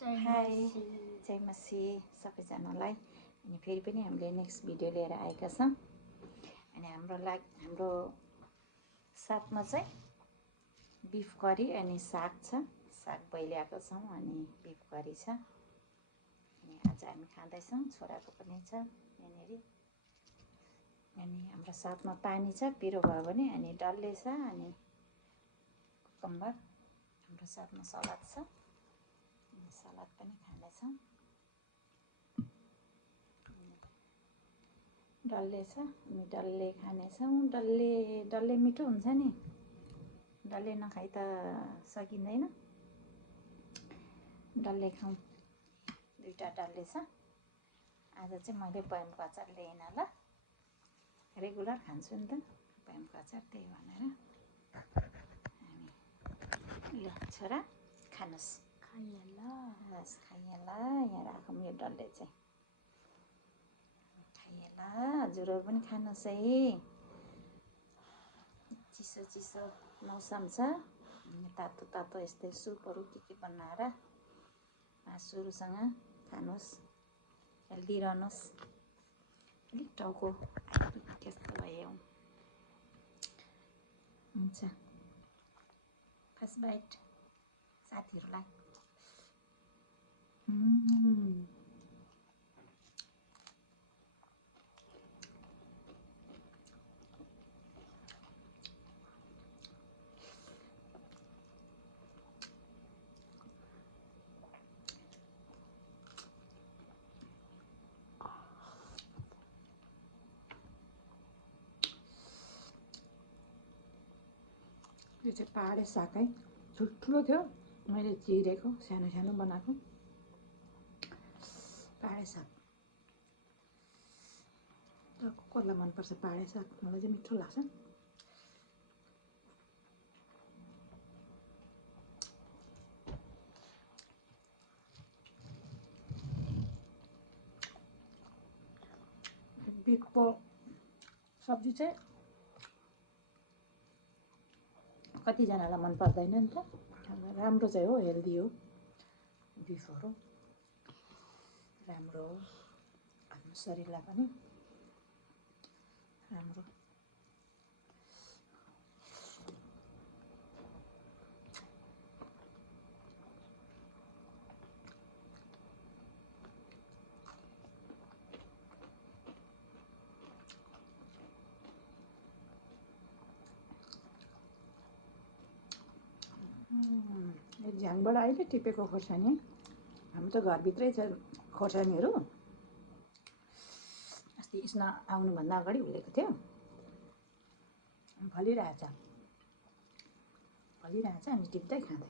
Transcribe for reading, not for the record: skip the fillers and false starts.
High जय मसी सबैजनालाई। अनि फेरि पनि हामीले नेक्स्ट भिडियो लिएर आएका छौँ। अनि हाम्रो साथमा चाहिँ बिफ करी अनि साग छ। साग बइल्याएको छौँ अनि बिफ करी छ। अनि आज हामी खाँदैछौँ। छोराको पनि छ यहाँनिर। अनि हाम्रो साथमा पानी छ, पिरो भयो भने। अनि डल्ले छ अनि कुकुम्बर। हाम्रो साथमा सलाद छ। सलाद पनि खानेछौँ। डल्ले छ अनि डल्ले खानेछौँ। डल्ले मिठो हुन्छ नि। डल्ले नखाइ त सकिँदैन। डल्ले खाउँ। दुईवटा डल्ले छ। आज चाहिँ मैले बयमको अचार ल्याइन ल। रेगुलर खान्छु नि त बयमको अचार, त्यही भनेर। अनि ल छोरा खानुहोस्। हस् खाइएला। यहाँ राखौँ यो डल्ले चाहिँ। खाइएला। हजुरहरू पनि खानुहोस् है। चिसो चिसो मौसम छ। तातो तातो यस्तै सुपहरू के बनाएर मासुहरूसँग खानुहोस्। हेल्दी रहनुहोस्। अलिक टाउको त्यस्तो भयो। हुन्छ। फर्स्ट बाइट साथीहरूलाई। यो चाहिँ पहाडे साग है। ठुल्ठुलो थियो, मैले चिरेको सानो सानो बनाएको पहाडे साग। कसलाई मनपर्छ पहाडे साग? मलाई चाहिँ मिठो लाग्छ। बिफको सब्जी चाहिँ कतिजनालाई मन पर्दैन नि त। राम्रो चाहिँ हो, हेल्दी हो। बिफहरू राम्रो हो, आफ्नो शरीरलाई पनि राम्रो। यो झ्याङबाट अहिले टिपेको खोर्सानी। हाम्रो त घरभित्रै छ खोर्सानीहरू। अस्ति यसमा आउनुभन्दा अगाडि उलेको थियो। फलिरहेछ अनि टिप्दै खाँदै।